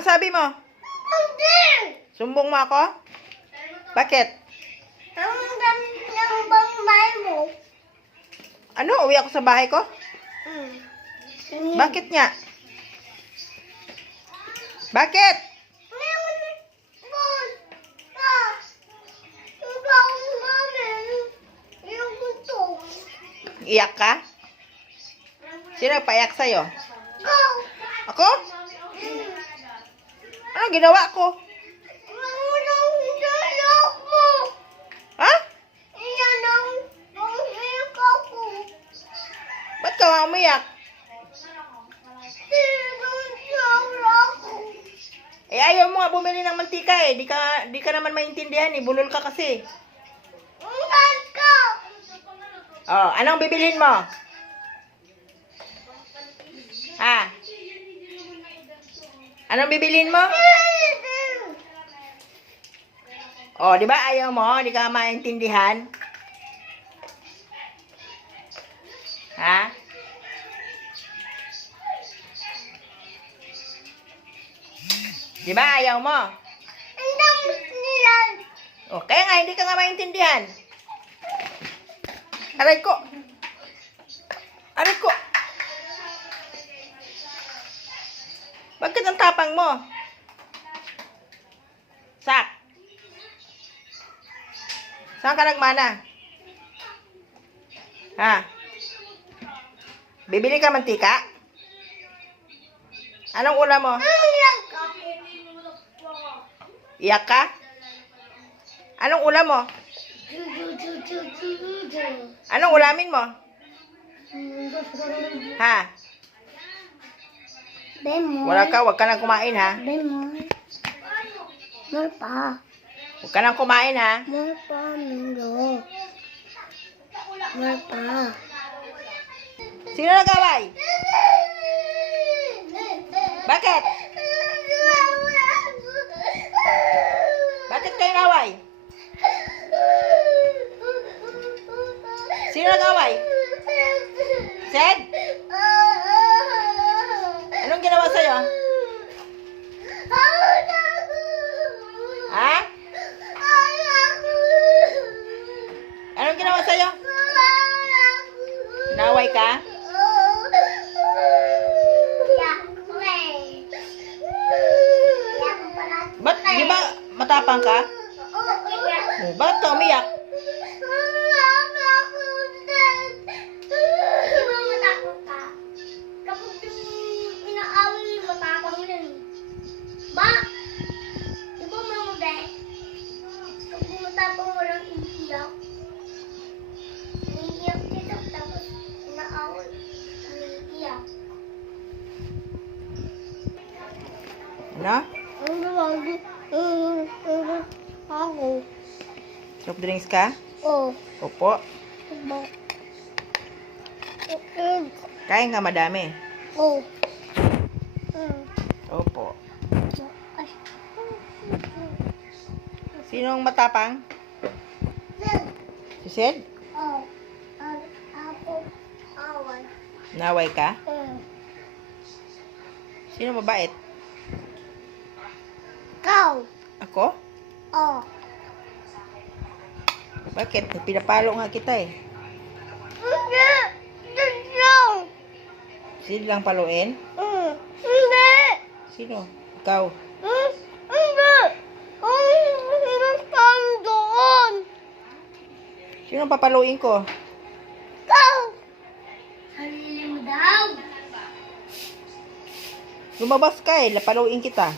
Ano sabi mo? Sumbong mo ako? Bakit? Ang ganda ng bangmay mo. Ano? Uwi ako sa bahay ko? Bakit nga? Bakit? Iyak ka? Sino nagpaiyak sa'yo? Ako? Ano ginawa ko? Ha? Ba't ka umiyak? Eh, ayaw mo nga bumili ng mantika eh. Di ka naman maintindihan eh. Bulol ka kasi. Oh, anong bibilhin mo? Ha? Anong bibilhin mo? Oh, di ba ayaw mo? Di ka maintindihan? Ha? Di ba ayaw mo? Oh, kaya nga hindi ka nga maintindihan. Aray ko. Aray ko. Bakit ang tapang mo? Sak. Saan ka nagmana? Ha? Bibili ka mantika? Anong ulam mo? Iyak ka? Anong ulam mo? Anong ulamin mo? Ha? Wag ka nang kumain ha? Huwag ka nang kumain ha? Sino nag-away? Bakit? Bakit kayo naway? Sino nag-away? Sed? Anong ginawa sa'yo? Ha? Anong ginawa sa'yo? Naway ka? Ba't, di ba matapang ka? Oh, bakit ka umiyak? Ano? Soft drinks ka? Opo. Kain ka madami? Opo. Sinong matapang? Si Sed? Naway ka? Sino mabait? Ako? Bakit? Pinapalo nga kita eh. Sino lang paluin? Sino? Ikaw? Sino ang papaluin ko? Lumabas ka eh. Paluin kita.